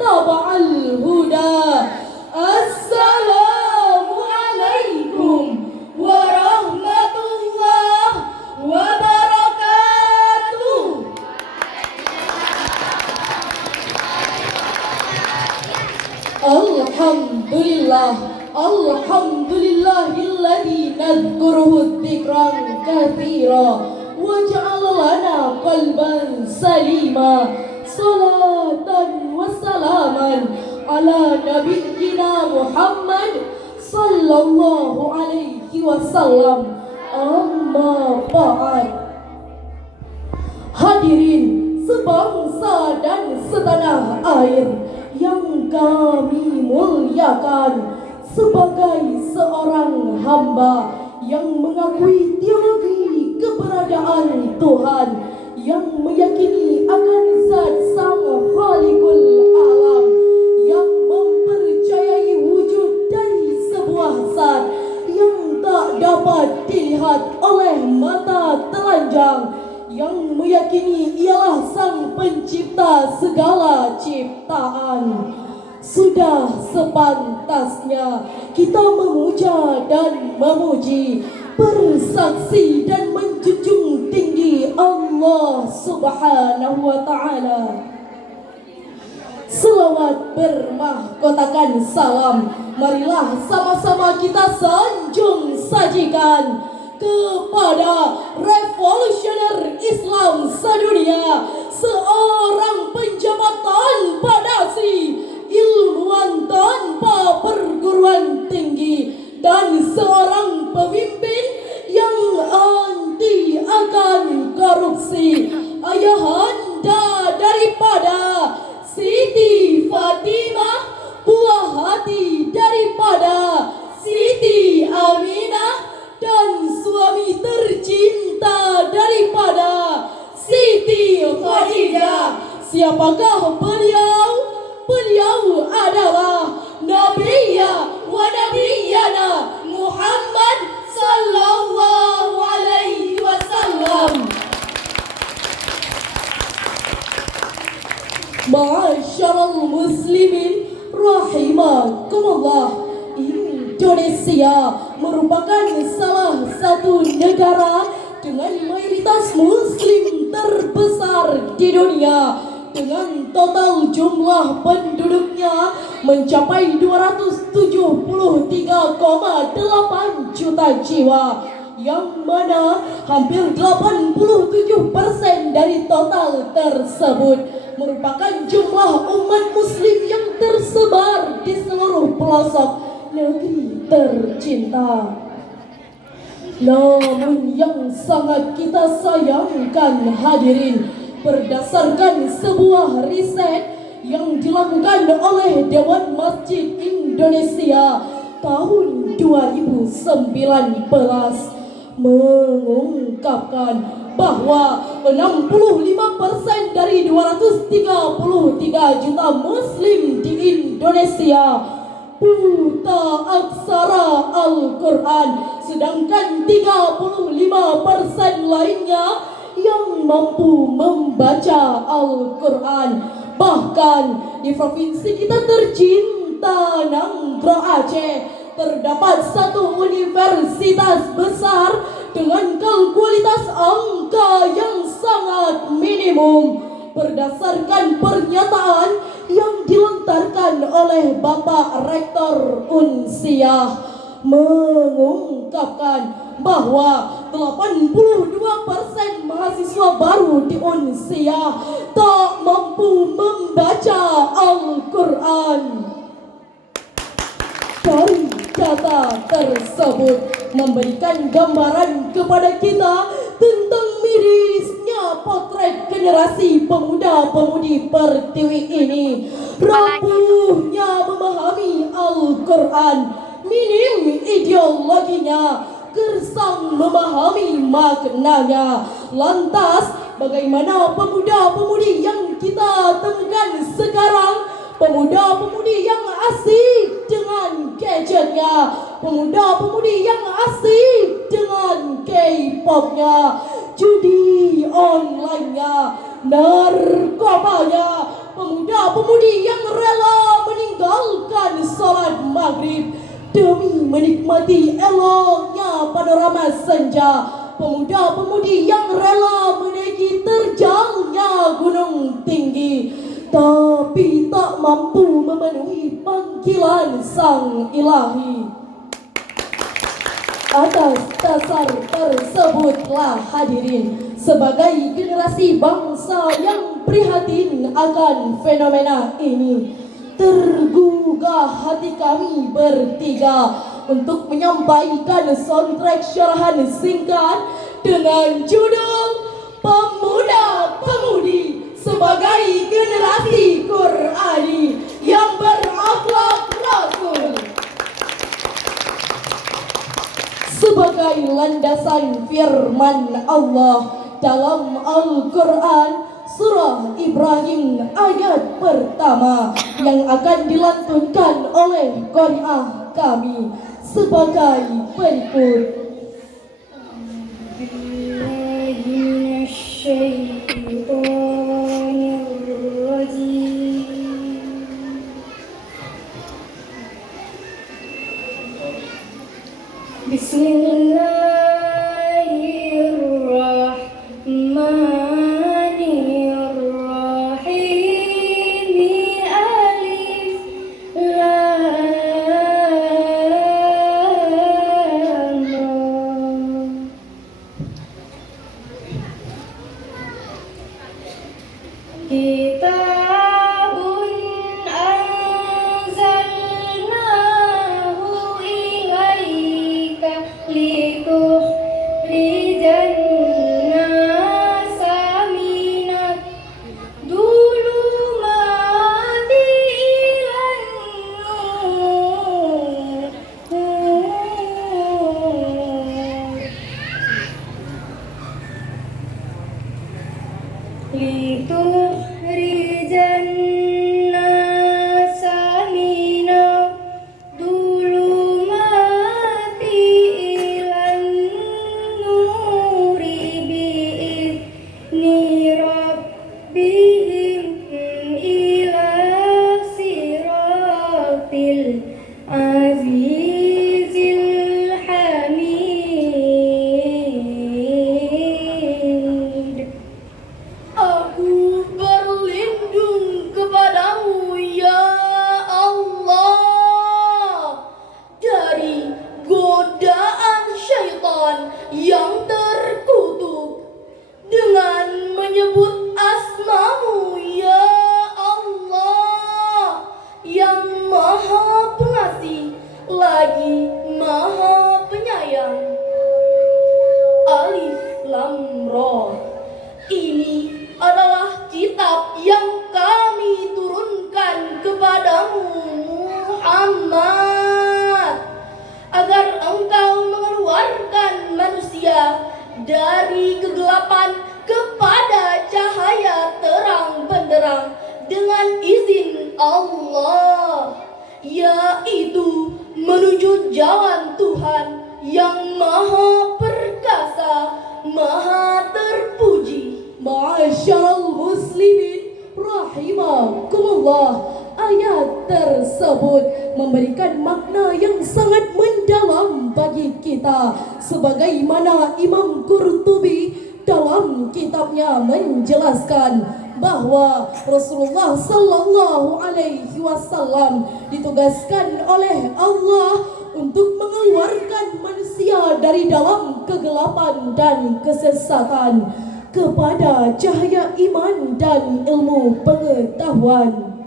taba'al huda. Assalamualaikum warahmatullahi wabarakatuh. Alhamdulillah, alhamdulillahilladzi nadhkuruhu dzikran katsira wa ja'ala lana qalban salima. Salatan wa salaman ala nabiyyina Muhammad sallallahu alaihi wasallam. Amma ba'd. Hadirin sebangsa dan setanah air yang kami muliakan, sebagai seorang hamba yang mengakui teologi keberadaan Tuhan, yang meyakini akan zat sang Khaliqul Alam, yang mempercayai wujud dari sebuah zat yang tak dapat dilihat oleh mata telanjang, yang meyakini ialah sang pencipta segala ciptaan. Sudah sepantasnya kita memuja dan memuji, bersaksi dan menjunjung tinggi Allah Subhanahu wa ta'ala. Selawat bermahkotakan salam, marilah sama-sama kita sanjung sajikan kepada revolusioner Islam sedunia, seorang penjabat tanpa dasi, ilmuwan tanpa perguruan tinggi, dan seorang pemimpin yang anti akan korupsi, ayahanda daripada Siti Fatimah, buah hati daripada Siti Aminah, dan suami tercinta daripada Siti Khadijah. Siapakah beliau? Beliau adalah Nabiyya wa Nabiyyana Muhammad sallallahu alaihi wasallam. Ma'asyiral muslimin rahimakumullah. Indonesia merupakan salah satu negara dengan mayoritas muslim terbesar di dunia, dengan total jumlah penduduknya mencapai 273,8 juta jiwa, yang mana hampir 87% dari total tersebut merupakan jumlah umat muslim yang tersebar di seluruh pelosok negeri tercinta. Namun yang sangat kita sayangkan, hadirin, berdasarkan sebuah riset yang dilakukan oleh Dewan Masjid Indonesia tahun 2019 mengungkapkan bahwa 65% dari 233 juta muslim di Indonesia buta aksara Al-Quran, sedangkan 35% lainnya yang mampu membaca Al-Quran. Bahkan di provinsi kita tercinta Nanggro Aceh terdapat satu universitas besar dengan kualitas angka yang sangat minimum. Berdasarkan pernyataan yang dilontarkan oleh Bapak Rektor Unsiah, mengungkapkan bahwa 82% mahasiswa baru di Unsiah tak mampu membaca Al-Quran. Dari data tersebut memberikan gambaran kepada kita tentang mirisnya potret generasi pemuda-pemudi Pertiwi ini. Rapuhnya memahami Al-Quran, minim ideologinya, gersang memahami maknanya. Lantas bagaimana pemuda-pemudi yang kita temukan sekarang? Pemuda-pemudi yang asik dengan gadgetnya, pemuda-pemudi yang asik dengan K-popnya, judi online-nya, narkobanya, pemuda-pemudi yang rela menikmati eloknya panorama senja, pemuda-pemudi yang rela menaiki terjalnya gunung tinggi, tapi tak mampu memenuhi panggilan Sang Ilahi. Atas dasar tersebutlah hadirin, sebagai generasi bangsa yang prihatin akan fenomena ini, tergugah hati kami bertiga untuk menyampaikan soundtrack syarahan singkat dengan judul Pemuda Pemudi sebagai generasi Qurani yang berakhlak Rasul. Sebagai landasan firman Allah dalam Al-Quran Surah Ibrahim ayat pertama yang akan dilantunkan oleh qari'ah kami sebagai berikut. Bismillahirrahmanirrahim. Alif Lam Ra. Kitabun anzalnahu ilaika litukhrijan nasa minad dhulumati ilan nur. Litukhrijan nasa minad dhulumati ilan nuri bi'izni rabbihim ila siratil azizil hamid. Aku berlindung kepadamu ya Allah dari godaan syaitan yang terkutuk dengan menyebut asmamu ya Allah yang maha pengasih lagi maha penyayang. Alif Lam Ra. Ini adalah kitab yang kami turunkan kepadamu Muhammad, agar engkau mengeluarkan manusia dari kegelapan kepada cahaya terang benderang dengan izin Allah, yaitu menuju jalan Tuhan yang maha perkasa, maha terpuji. Ma'asyiral muslimin rahimakumullah, ayat tersebut memberikan makna yang sangat mendalam bagi kita, sebagaimana Imam Qurtubi dalam kitabnya menjelaskan bahwa Rasulullah Sallallahu Alaihi Wasallam ditugaskan oleh Allah untuk mengeluarkan manusia dari dalam kegelapan dan kesesatan kepada cahaya iman dan ilmu pengetahuan.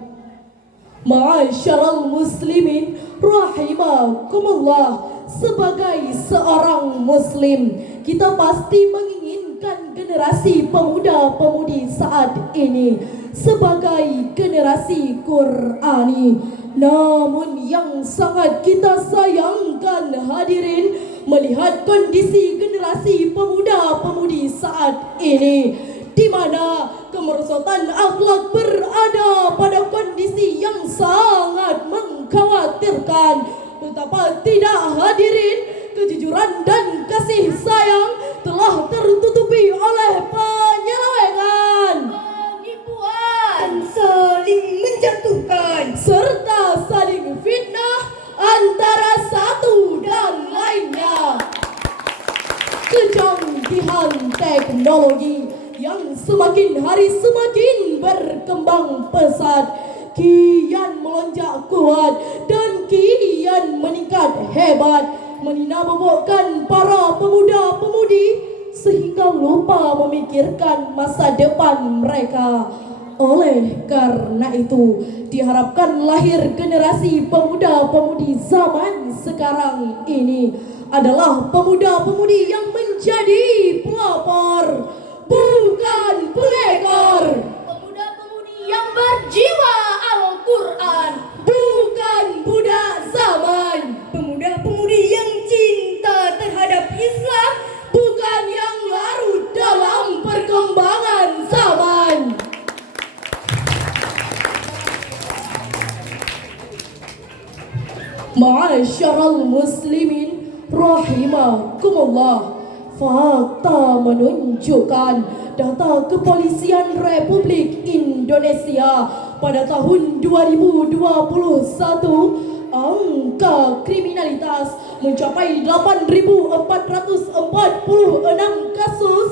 Ma'asyiral muslimin rahimakumullah, sebagai seorang muslim, kita pasti menginginkan generasi pemuda-pemudi saat ini sebagai generasi Qurani. Namun yang sangat kita sayangkan hadirin, melihat kondisi generasi pemuda-pemudi saat ini, di mana kemerosotan akhlak berada pada kondisi yang sangat mengkhawatirkan. Betapa tidak hadirin, kejujuran dan kasih sayang telah tertutupi oleh penyelewengan, penipuan, saling menjatuhkan, serta saling fitnah antara satu dan teknologi yang semakin hari semakin berkembang pesat, kian melonjak kuat dan kian meningkat hebat, meninabobokan para pemuda-pemudi sehingga lupa memikirkan masa depan mereka. Oleh karena itu, diharapkan lahir generasi pemuda-pemudi zaman sekarang ini adalah pemuda-pemudi yang menjadi pelopor, bukan pelekor. Pemuda-pemudi yang berjiwa Al-Quran, bukan budak zaman. Pemuda-pemudi yang cinta terhadap Islam, bukan yang larut dalam perkembangan zaman. Ma'asyiral muslimin rahimakumullah, fakta menunjukkan data Kepolisian Republik Indonesia pada tahun 2021, angka kriminalitas mencapai 8.446 kasus.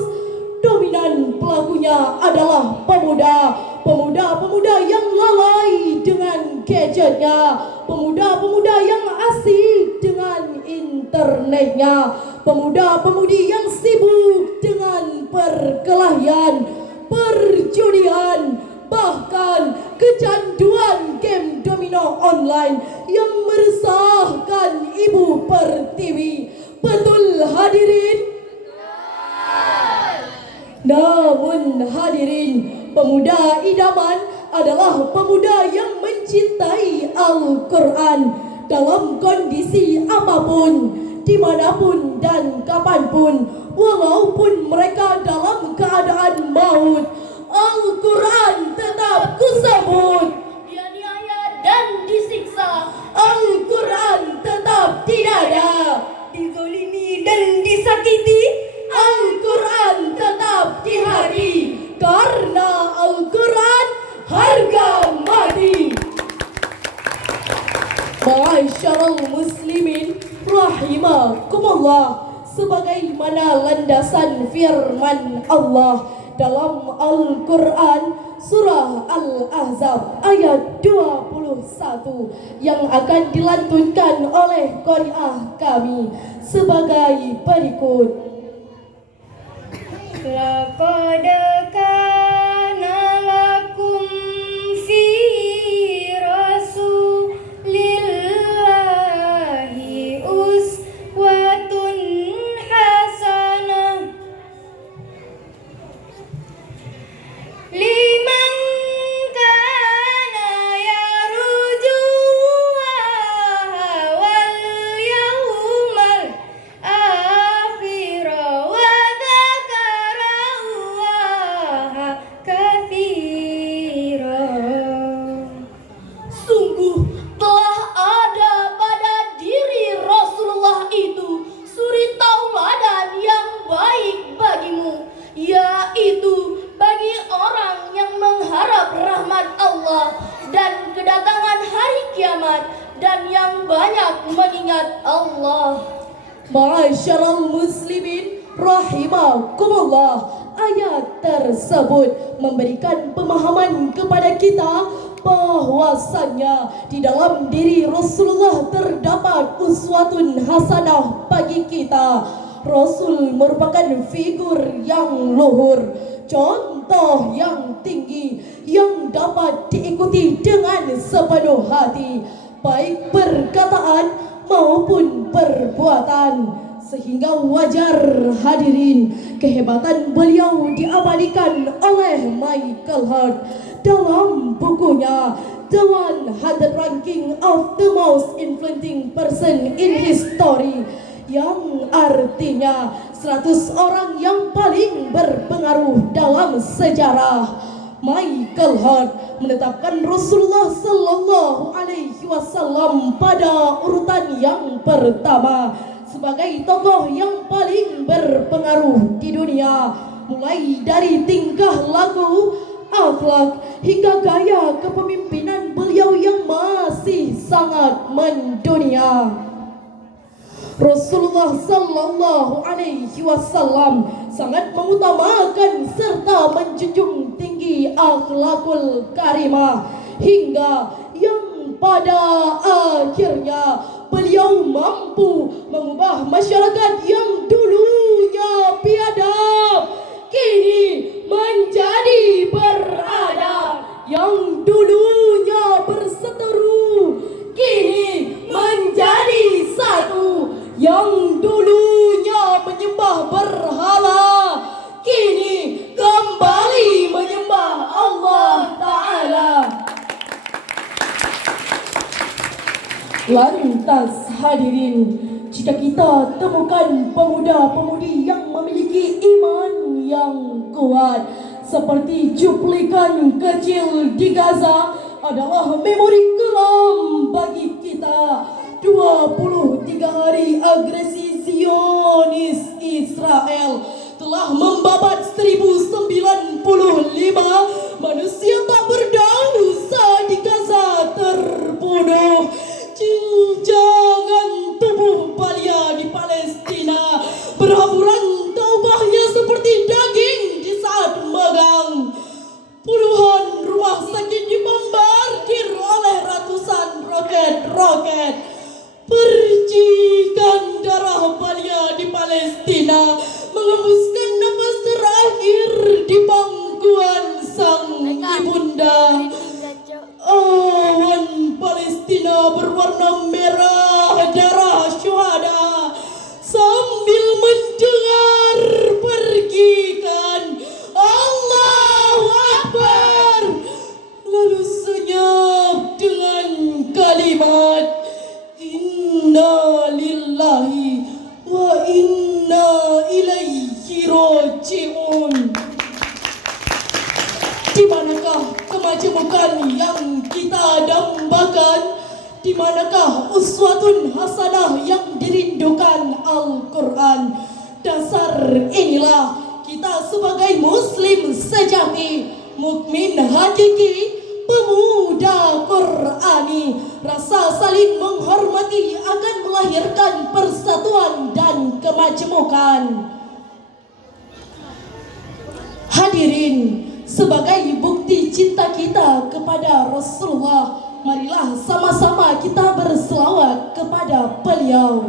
Dominan pelakunya adalah pemuda yang lalai dengan gadgetnya, pemuda yang asik dengan internetnya, pemuda-pemudi yang sibuk dengan perkelahian, perjudian, bahkan kecanduan game domino online yang meresahkan Ibu Pertiwi. Betul hadirin? Namun hadirin, pemuda idaman adalah pemuda yang mencintai Al-Quran dalam kondisi apapun, dimanapun dan kapanpun, walaupun mereka dalam keadaan maut. Al-Quran tetap kusebut, dianiaya dan disiksa. Al-Quran tetap tidak ada, dizolimi dan disakiti. Al-Quran tetap di hati, karena Al-Quran harga mati. Ma'asyiral muslimin rahimakumullah, sebagaimana landasan firman Allah dalam Al-Quran surah Al-Ahzab ayat 21 yang akan dilantunkan oleh qari'ah kami sebagai berikut. Laqad kana lakum fi rasulillahi uswatun hasanah liman kana yarjullaha wal yawmal akhir wa dzakarallaha katsira. Sungguh telah ada pada diri Rasulullah itu suri tauladan yang baik bagimu, yaitu bagi orang yang mengharap rahmat Allah dan kedatangan hari kiamat dan yang banyak mengingat Allah. Ma'asyiral muslimin rahimakumullah, ayat tersebut memberikan pemahaman kepada kita bahwasannya di dalam diri Rasulullah terdapat uswatun hasanah bagi kita. Rasul merupakan figur yang luhur, contoh yang tinggi yang dapat diikuti dengan sepenuh hati, baik perkataan maupun perbuatan. Sehingga wajar hadirin, kehebatan beliau diabadikan oleh Michael Hart dalam bukunya The 100 Ranking of the Most Influencing Person in History, yang artinya 100 orang yang paling berpengaruh dalam sejarah. Michael Hart menetapkan Rasulullah Sallallahu Alaihi Wasallam pada urutan yang pertama sebagai tokoh yang paling berpengaruh di dunia, mulai dari tingkah laku, akhlak hingga gaya kepemimpinan beliau yang masih sangat mendunia. Rasulullah sallallahu alaihi wasallam sangat mengutamakan serta menjunjung tinggi akhlakul karimah hingga yang pada akhirnya beliau mampu mengubah masyarakat yang dulunya biadab kini menjadi beradab, yang dulunya berseteru kini menjadi satu, yang dulunya menyembah berhala kini kembali menyembah Allah Ta'ala. Lantas hadirin, jika kita temukan pemuda-pemudi yang memiliki iman yang kuat seperti cuplikan kecil di Gaza adalah memori kelam bagi kita. 23 hari agresi Zionis Israel telah membabat 1095 manusia tak berdosa di Gaza terbunuh. Cinjangan tubuh balia di Palestina berhamburan taubahnya seperti daging di saat megang. Puluhan rumah sakit dibombardir oleh ratusan roket-roket. Percikan darah balia di Palestina mengembuskan nafas terakhir di pangkuan sang ibunda. Awan Palestina berwarna merah darah syuhada sambil mendengar pergikan Allahu Akbar, lalu senyap dengan kalimat Inna lillahi wa inna ilaihi raji'un. Di manakah kemajemukan yang kita dambakan? Di manakah uswatun hasanah yang dirindukan Al-Quran? Dasar inilah kita sebagai muslim sejati, mukmin hakiki, pemuda Qurani. Rasa saling menghormati akan melahirkan persatuan dan kemajemukan. Hadirin, sebagai bukti cinta kita kepada Rasulullah, marilah sama-sama kita berselawat kepada beliau.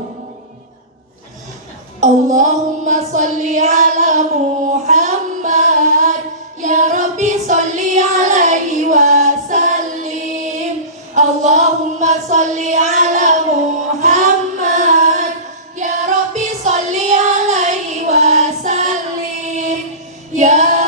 Allahumma salli ala Muhammad, ya Rabbi salli alaihi wa sallim. Allahumma salli ala Muhammad, ya Rabbi salli alaihi wa sallim. Ya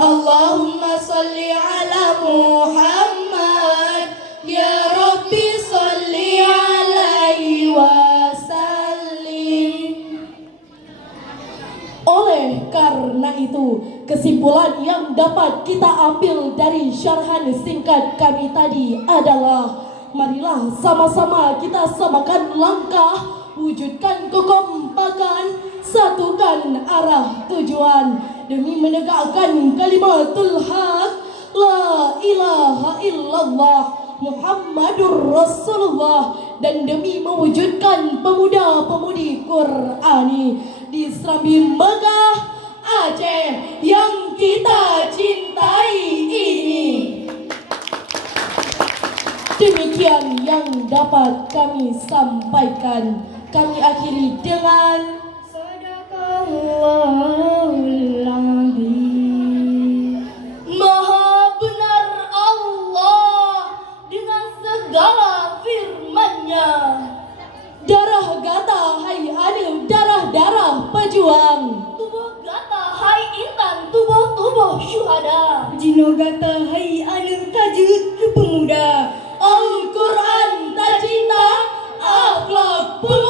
Allahumma salli ala Muhammad, ya Rabbi salli alaihi wa sallim. Oleh karena itu, kesimpulan yang dapat kita ambil dari syarhan singkat kami tadi adalah, marilah sama-sama kita samakan langkah, wujudkan kekompakan, satukan arah tujuan demi menegakkan kalimatul haq, la ilaha illallah Muhammadur Rasulullah, dan demi mewujudkan pemuda-pemudi Qurani di Serambi Megah Aceh yang kita cintai ini. Demikian yang dapat kami sampaikan. Kami akhiri dengan Sadaqallahul Azim. Maha benar Allah dengan segala firman-Nya. Darah gata hai anu darah-darah pejuang. Tubuh gata hai intan, tubuh syuhada. Jinogata hai anu tajud ke pemuda. Al-Quran tajita akhlak pemuda.